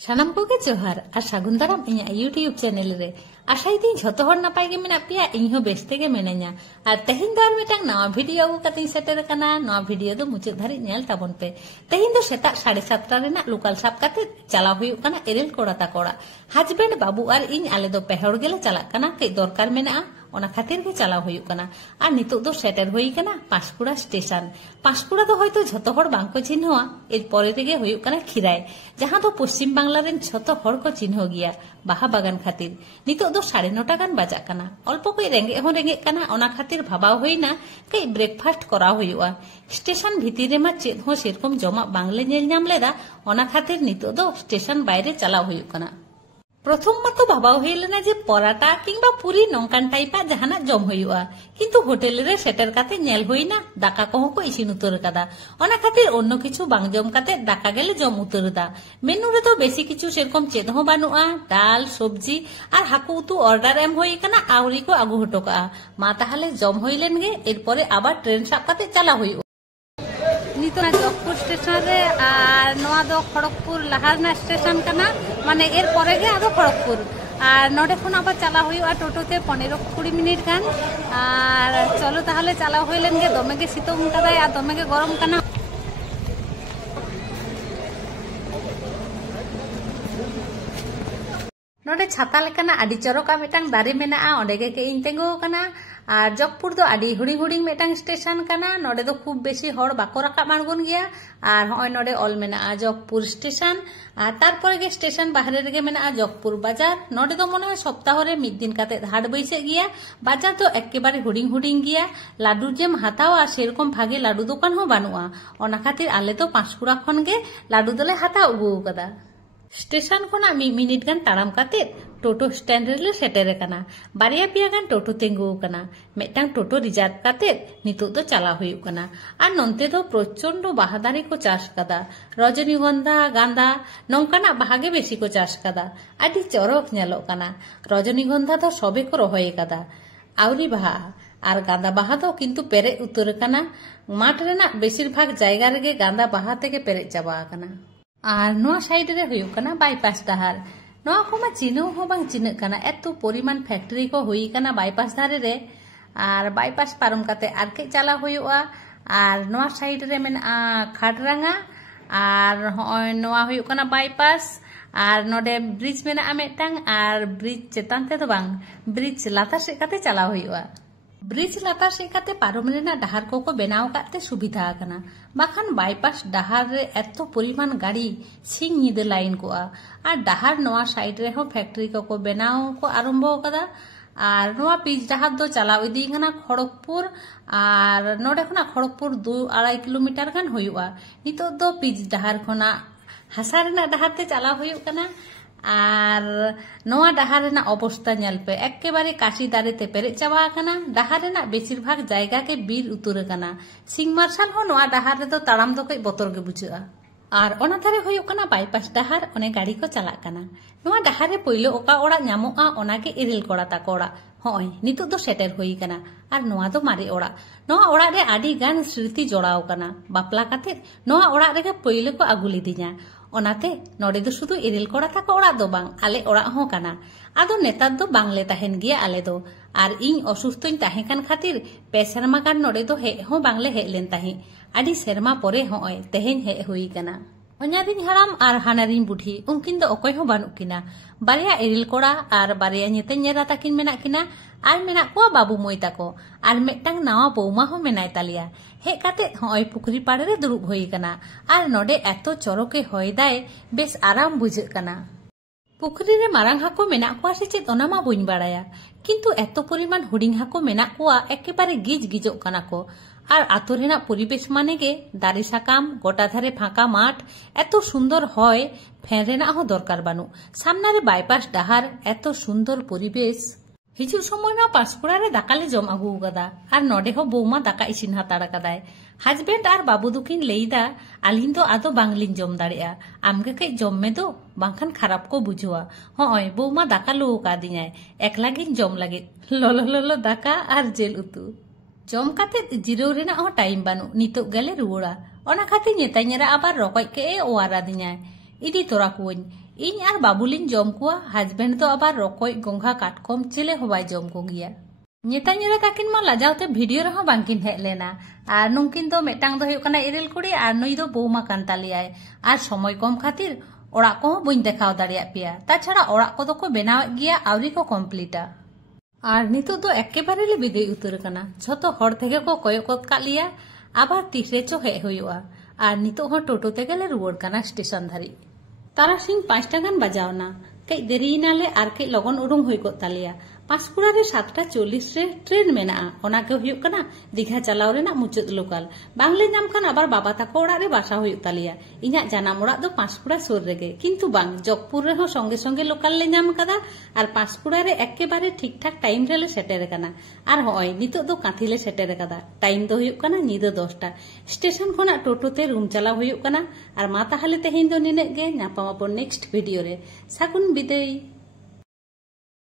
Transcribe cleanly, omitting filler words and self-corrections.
ᱥᱟᱱᱟᱢ ᱠᱚᱜᱮ ᱡᱚᱦᱟᱨ ᱟᱨ ᱥᱟᱹᱜᱩᱱ ᱫᱟᱨᱟᱢ ᱤᱧᱟᱹᱜ ᱤᱭᱩᱴᱤᱭᱩᱵ ᱪᱮᱱᱮᱞ ᱨᱮ ᱟᱥᱟᱭᱫᱤᱧ ᱡᱷᱚᱛᱚ ᱦᱚᱲ ᱱᱟᱯᱟᱭ ᱜᱮ ᱢᱮᱱᱟᱜ ᱯᱮᱭᱟ ᱤᱧ ᱦᱚᱸ ᱵᱮᱥ ᱛᱮᱜᱮ ᱢᱤᱱᱟᱹᱧᱟ ᱟᱨ ᱛᱮᱦᱮᱧ ᱫᱚ ᱟᱨ ᱢᱤᱫᱴᱟᱝ ᱱᱟᱣᱟ ᱵᱷᱤᱰᱤᱭᱳ ᱟᱹᱜᱩ ᱠᱟᱛᱮᱧ ᱥᱮᱴᱮᱨ ᱟᱠᱟᱱᱟ। ᱱᱚᱣᱟ ᱵᱷᱤᱰᱤᱭᱳ ᱫᱚ ᱢᱩᱪᱟᱹᱫ ᱫᱷᱟᱹᱨᱤᱡ ᱧᱮᱞ ᱛᱟᱵᱚᱱ ᱯᱮ। ᱛᱮᱦᱮᱧ ᱫᱚ ᱥᱮᱛᱟᱜ 7:30 ᱨᱮᱱᱟᱜ ᱞᱳᱠᱟᱞ ᱥᱟᱵ ᱠᱟᱛᱮ ᱪᱟᱞᱟᱣ ᱦᱩᱭᱩᱜ ᱠᱟᱱᱟ ᱮᱨᱮᱞ ᱠᱚᱲᱟ ᱛᱟᱠᱚ ᱚᱲᱟᱜ। ᱦᱟᱡᱵᱮন্ড ᱵᱟᱵᱩ ᱟᱨ ᱤᱧ ᱟᱞᱮ ᱫᱚ ᱯᱮ ᱦᱚᱲ ᱜᱮᱞᱮ ᱪᱟᱞᱟᱜ ᱠᱟᱱᱟ, ᱠᱟᱹᱡ ᱫᱚᱨᱠᱟর ᱢᱮᱱᱟᱜᱼᱟ, ᱚᱱᱟ ᱠᱷᱟᱹᱛᱤᱨ ᱜᱮ ᱪᱟᱞᱟᱣ ᱦᱩᱭᱩᱜ ᱠᱟᱱᱟ। ᱟᱨ ᱱᱤᱛᱚᱜ ᱫᱚ ᱥᱮᱴᱮᱨ ᱦᱩᱭ ᱠᱟᱱᱟ ᱯᱟᱸᱥᱠᱩᱲᱟ ᱥᱴᱮশন। ᱯᱟᱸᱥকুড়া ᱫᱚ ᱦᱚᱭতো ᱡᱷᱚᱛᱚ ᱦᱚᱲ ᱵᱟᱝᱠᱚ ᱪᱤᱱᱦᱟᱹᱣᱟ, ᱮᱨ ᱯᱚᱨᱮ ᱨᱮᱜᱮ ᱦᱩᱭᱩᱜ ᱠᱟᱱᱟ ᱠᱷᱤᱨᱟᱭ, ᱡᱟᱦᱟᱸ ᱫᱚ ᱯᱚᱥᱪᱤᱢ ᱵᱟᱝᱞᱟ ᱨᱮᱱ ᱡᱷᱚᱛᱚ ᱦᱚᱲ ᱠᱚ ᱪᱤᱱᱦᱟᱹᱣ ᱜᱮᱭᱟ ᱵᱟᱦᱟ ᱵᱟᱜᱟᱱ ᱠᱷᱟᱹᱛᱤᱨ। ᱱᱤᱛᱚᱜ ᱫᱚ 9:30 ᱜᱟᱱ ᱵᱟᱡᱟᱜ ᱠᱟᱱᱟ। অল্প কই রেঙ্গে হন রেঙ্গে কানা ওনা খাতির ভাবাও হইনা কই ব্রেকফাস্ট করা হইউয়া। স্টেশন ভিতরে মা চেদ হো সেরকম জমা বাংলে নেল নাম লেদা, ওনা খাতির নিতো দো স্টেশন বাইরে চালাও হইউক কানা। প্রথম মতো ভাবাও হইলেনা যে পরাটা কিংবা পুরি নঙ্কান টাইপা জাহানা জম হইউয়া, কিন্তু হোটেল রে সেটের কাতে নেল হইনা দাকা কহ কো ইসিন উতর কাদা। ওনা খাতির অন্য কিছু বাং জম কাতে দাকা গেলে জম উতর দা। মেনু রে তো বেশি কিছু সেরকম চেদ হো বানুয়া, ডাল সবজি আর হাকু উতু অর্ডার এম হই কানা আউরি কো আগু হটো কা। মা তাহলে জম হইলেন গে, এরপরে আবার ট্রেন সাব কাতে চালা হইউ। নিতো না জগপুর স্টেশন রে আর নোয়া দো খড়গপুর লাহারনা স্টেশন কানা, মানে এর পরে গে আদো খড়গপুর। আর নডে খন আবার চালা হইউয়া টোটোতে 15-20 মিনিট গান। আর চলো তাহলে চালা হইলেন গে, দমেগে সিতং কাদায় আর দমেগে গরম কানা। नोडे छाता लेकाना आदि चरका मेटांग दारे मेनाआ, ओंडे गे के इñ तेंगो काना। আর জগপুর দো আডি হুড়ি হুড়ি মেটাং স্টেশন কানা। নডে দো খুব বেশি হড় বাকো রাকাব মারগুন গিয়া। আর হয় নডে অল মেনাআ জগপুর স্টেশন। আর তারপরে গে স্টেশন বাহারে রেগে মেনাআ জগপুর বাজার। নডে দো মনে হয় সপ্তাহরে মিদ দিন কাতে হাট বইছে গিয়া। বাজার তো একেবারে হুডিং হুডিং গিয়া। লাডু যেম হাতাওয়া সেরকম ভাগে লাডু দোকান হো বানুয়া। ওনা খাতির আলে তো পাঁশকুড়া খন গে লাডু দলে হাতা উগু কাদা। স্টেশন খোনা মিদ মিনিট গান তাড়াম কাতে টোটো স্ট্যান্ড রে সেটের কানা। বারিয়া পিয়া গাन টোটো तेंगु काना। मेटांग টোটো रिजार्व काते नितो दो चला हुयुक काना। आर नोंते दो प्रचंड बाहादारी को चाष कादा। रजनीगंधा गांदा नौकाना बाहागे बेसी को चाष कादा। आदि चरक नेलोक काना। रजनीगंधा दो सबे को रहोय कादा, आउरी बाहा আর গাঁদা বাহা তো কিন্তু পেরে উত্তর কানা। মাঠ রেনা বেশিরভাগ জায়গা রেগে গাঁদা বাহা থেকে পেরে চাবা কানা। আর নোয়া সাইড রে হুয়ুক কানা বাইপাস ডাহার। নোয়া কোমা চিনো হো বাং চিনক কানা, এত পরিমাণ ফ্যাক্টরি को हुई काना বাইপাস ধারে রে। আর বাইপাস পারম কাতে আর কে চালা হুয়ুआ। আর নোয়া সাইড রে মেনা খাটরাঙ্গা আর নোয়া হুয়ুক কানা বাইপাস। আর নডে ব্রিজ মেনা মেটাং, আর ব্রিজ চেতান তে তো বাং ব্রিজ লাতার সে কাতে চালা হুয়ুआ। ব্রিজ লাতার সে কাতে পারম রেনা ডাহার को বেনাও কাতে সুবিধা কানা। বাখান বাইপাস ডাহার রে এত পরিমাণ গাড়ি সিং নিদে লাইন কোआ। আর ডাহার নোয়া সাইড রে हो फैक्ट्री को बेनाव को आरंभ कदा। আর নোয়া পিচ ডাহার দো চালাও ইদি কানা খড়গপুর। আর নডে খনা খড়গপুর 2-2.5 কিলোমিটার গান হুয়ুआ। নিতো দো পিচ ডাহার খনা হাসা রেনা ডাহার তে চালা হুয়ুক কানা। আর নোয়া ডাহার রেনা অবস্থা নেলপে একেবারে কাশি দারেতে পেরে চাবা কানা। ডাহার রেনা বেশিরভাগ জায়গা के बीर उतुर काना। सिंग मार्शल हो নোয়া ডাহার রে তো তাড়াম দো কই বতর গে বুঝুआ। আর ওনা ধারে হুয়ুক কানা বাইপাস ডাহার, অনে গাড়ি को চালাক কানা। নোয়া ডাহারে পইলো ওকা ওড়া ᱧᱟᱢᱚᱜᱼᱟ ওনাকে এরেল করা তাকো ওড়া। হয় নিতো দো সেটের হই কানা। আর নোয়া দো মারে ওড়া। নোয়া ওড়া রে আডি গান স্মৃতি জড়াও কানা। বাপলা কাতে নোয়া ওড়া রেগে পইলো को আগু লিদিña। ओनाते नोडे दो शुधु एरेल कोड़ा ताको ओड़ा दो बांग आले ओड़ा हो काना। आदो नेतार दो बांगले ताहेन गिया आले दो। आर इñ असुस्थोñ ताहे कान खातिर पे सेरमा गान नोडे दो हे हो बांगले हे लेन ताहे। आडि सेरमा परे होय तेहेन हे हुई काना। ओन्यादिन हाराम आर हानारिन बुढ़ी उनकिन दो ओकोय हो बानुक किना। बारिया एरेल कोड़ा आर बारिया ñeते ñेरा ताकिन मेना किना। आर मेना को बाबू मोय ताको आर मेटांग नावा बौमा हो मेनाय तालिया। हे काते होय पुखरी पाड़े रे दुरुब होई काना। आर नोडे एतो चरके होय दाय बेस आराम बुझे काना। पुखरी रे मारांग हाको मेना कोआ से चेत ओना मा बुñ बाड़ाया, किंतु एतो परिमाण हुडिंग हाको मेना कोआ एकेबारे गिज गिजोक काना को। আর আতো রেনা পরিবেশ মানে গে দারি সাকাম গোটা ধারে ফাঁকা মাঠ এত সুন্দর হয়, ফ্যান রেনা হো দরকার বানু। সামনারে বাইপাস ডাহার এত সুন্দর পরিবেশ। হিজুর সময় না পাঁশকুড়া রে দাকালে জম আগু কাদা। আর নডে হো বৌমা দাকা ইসিন হাতাড়া কাদায়। হাজবেন্ড আর বাবু দুকিন লেইদা আলিন দো আদো বাংলিন জম দাড়েয়া, আমগে কই জম মে দো বাংখান খারাপ को বুঝুआ। হয় বৌমা দাকা লো কাদিñায় একলাগিন জম লাগে ললো ললো দাকা আর জেল উতু। जम काते जिराव रेना हो टाइम बानु, नितो गेले रुड़ा। ओना खातिर ñेता ñेरा आबार रकय के ओवारा दिñाय। इदी तोरा कुवñ ᱤᱧ ᱟᱨ ᱵᱟᱵᱩᱞᱤᱧ ᱡᱚᱢ ᱠᱚᱣᱟ, ᱦᱟᱡᱵᱮᱱᱰ ᱫᱚ ᱟᱵᱟᱨ ᱨᱚᱠᱚᱡ ᱜᱚᱸᱜᱷᱟ ᱠᱟᱴᱠᱚᱢ ᱪᱤᱞᱮ ᱦᱚᱸ ᱵᱟᱭ ᱡᱚᱢ ᱠᱚᱜᱮᱭᱟ। ᱧᱮᱛᱟ ᱧᱮᱞᱟ ᱛᱟᱹᱠᱤᱱ ᱢᱟ ᱞᱟᱡᱟᱣᱛᱮ ᱵᱷᱤᱰᱤᱭᱳ ᱨᱮᱦᱚᱸ ᱵᱟᱝᱠᱤन ᱦᱮᱡ ᱞᱮᱱᱟ। ᱟᱨ ᱱᱩᱝᱠᱤᱱ ᱫᱚ ᱢᱤᱫᱴᱟᱝ ᱫᱚ ᱦᱩᱭᱩᱜ ᱠᱟᱱᱟ ᱤᱨᱤᱞ ᱠᱩᱲᱤ ᱟᱨ ᱱᱩᱭ ᱫᱚ ᱵৌমা ᱠᱟᱱ ᱛᱟᱞᱮᱭᱟᱭ। ᱟᱨ ᱥᱚᱢᱚᱭ ᱠᱚᱢ ᱠᱷᱟᱹᱛᱤᱨ ᱚᱲᱟᱜ ᱠᱚᱦᱚᱸ ᱵᱟᱹᱧ ᱫᱮᱠᱷᱟᱣ ᱫᱟᱲᱮᱭᱟᱜ ᱯᱮᱭᱟ। ᱛᱟᱪᱷᱟᱲᱟ ᱚᱲᱟᱜ ᱠᱚᱫᱚ ᱠᱚ ᱵᱮᱱᱟᱣᱮᱫ ᱜᱮᱭᱟ, ᱟᱹᱣᱨᱤ ᱠᱚ ᱠᱚᱢᱯᱞᱤᱴᱟ। ᱟᱨ ᱱᱤᱛᱚᱜ ᱫᱚ ᱮᱠᱮᱵᱟᱨᱮ ᱞᱮ ᱵᱤᱫᱟᱹᱭ ᱩᱛᱟᱹᱨ ᱟᱠᱟᱱᱟ। ᱡᱷᱚᱛᱚ ᱦᱚᱲ ᱛᱮᱜᱮ ᱠᱚ ᱠᱚᱭᱚᱜ ᱜᱚᱫ ᱠᱟᱜ ᱞᱮᱭᱟ, ᱟᱵᱟᱨ ᱛᱤᱥᱮ ᱪᱚ ᱦᱮᱡ ᱦᱩᱭᱩᱜᱼᱟ। ᱟᱨ ᱱᱤᱛᱚᱜ ᱦᱚᱸ ᱴᱳᱴᱳ ᱛᱮᱜᱮ ᱞᱮ ᱨᱩᱣᱟᱹᱲ ᱠᱟᱱᱟ ᱥᱴᱮᱥᱚᱱ ᱫᱷᱟᱹᱨᱤᱡ। ᱛᱟᱨᱟᱥᱤᱧ 5টা ᱜᱟᱱ ᱵᱟᱡᱟᱣᱱᱟ। ᱠᱟᱹᱡ ᱫᱮᱨᱤᱭᱮᱱᱟᱞᱮ ᱟᱨ ᱠᱟᱹᱡ ᱞᱚᱜᱚᱱ ᱩᱰᱩᱝ ᱦᱩᱭ ᱠᱚᱜ ᱛᱟᱞᱮᱭᱟ। ᱯᱟᱸᱥᱠᱩᱲᱟ ᱨᱮ 7টা 40 ᱨᱮ ᱴᱨᱮᱱ ᱢᱮᱱᱟᱜᱼᱟ। ᱚᱱᱟᱜᱮ ᱦᱩᱭᱩᱜ ᱠᱟᱱᱟ ᱫᱤᱜᱷᱟ ᱪᱟᱞᱟᱣ ᱨᱮᱱᱟᱜ ᱢᱩᱪᱟᱹᱫ ᱞᱳᱠᱟᱞ। ᱵᱟᱝᱞᱮ ᱧᱟᱢ ᱠᱷᱟᱱ ᱟᱵᱟᱨ ᱵᱟᱵᱟ ᱛᱟᱠᱚ ᱚᱲᱟᱜ ᱨᱮ ᱵᱟᱥᱟ ᱦᱩᱭᱩᱜ ᱛᱟᱞᱮᱭᱟ। ᱤᱧᱟᱹᱜ ᱡᱟᱱᱟᱢ ᱚᱲᱟᱜ ᱫᱚ ᱯᱟᱸᱥᱠᱩᱲᱟ ᱥᱩᱨ ᱨᱮᱜᱮ, ᱠᱤᱱᱛᱩ ᱵᱟᱝ ᱡᱚᱜᱽᱯᱩᱨ ᱨᱮᱦᱚᱸ ᱥᱚᱸᱜᱮ ᱥᱚᱸᱜᱮ ᱞᱳᱠᱟल ᱞᱮ ᱧᱟᱢ ᱟᱠᱟᱫᱟ ᱟᱨ ᱯᱟᱸᱥᱠᱩᱲᱟ ᱨᱮ ᱮᱠᱮᱵᱟᱨᱮ ᱴᱷᱤᱠ ᱴᱷᱟᱠ ᱴᱟइम ᱨᱮᱞᱮ ᱥᱮᱴᱮᱨ ᱟᱠᱟᱱᱟ। ᱟᱨ ᱦᱚᱸᱜᱼᱚᱭ ᱱᱤᱛᱚᱜ ᱫᱚ ᱠᱟᱸথি ᱞᱮ ᱥᱮᱴᱮर ᱟᱠᱟᱫᱟ। ᱴᱟइम ᱫᱚ ᱦᱩᱭᱩᱜ ᱠᱟᱱᱟ ᱧᱤᱫᱟᱹ 10টা। स्टेशन खनाक टोटो ते रूम चलाव हुयुग कना। आर मा ताहले तेहेन दो निनग गे। ᱧᱟᱯᱟᱢ ᱟᱵᱚᱱ नेक्स्ट वीडियो रे। सागुन बिदाय।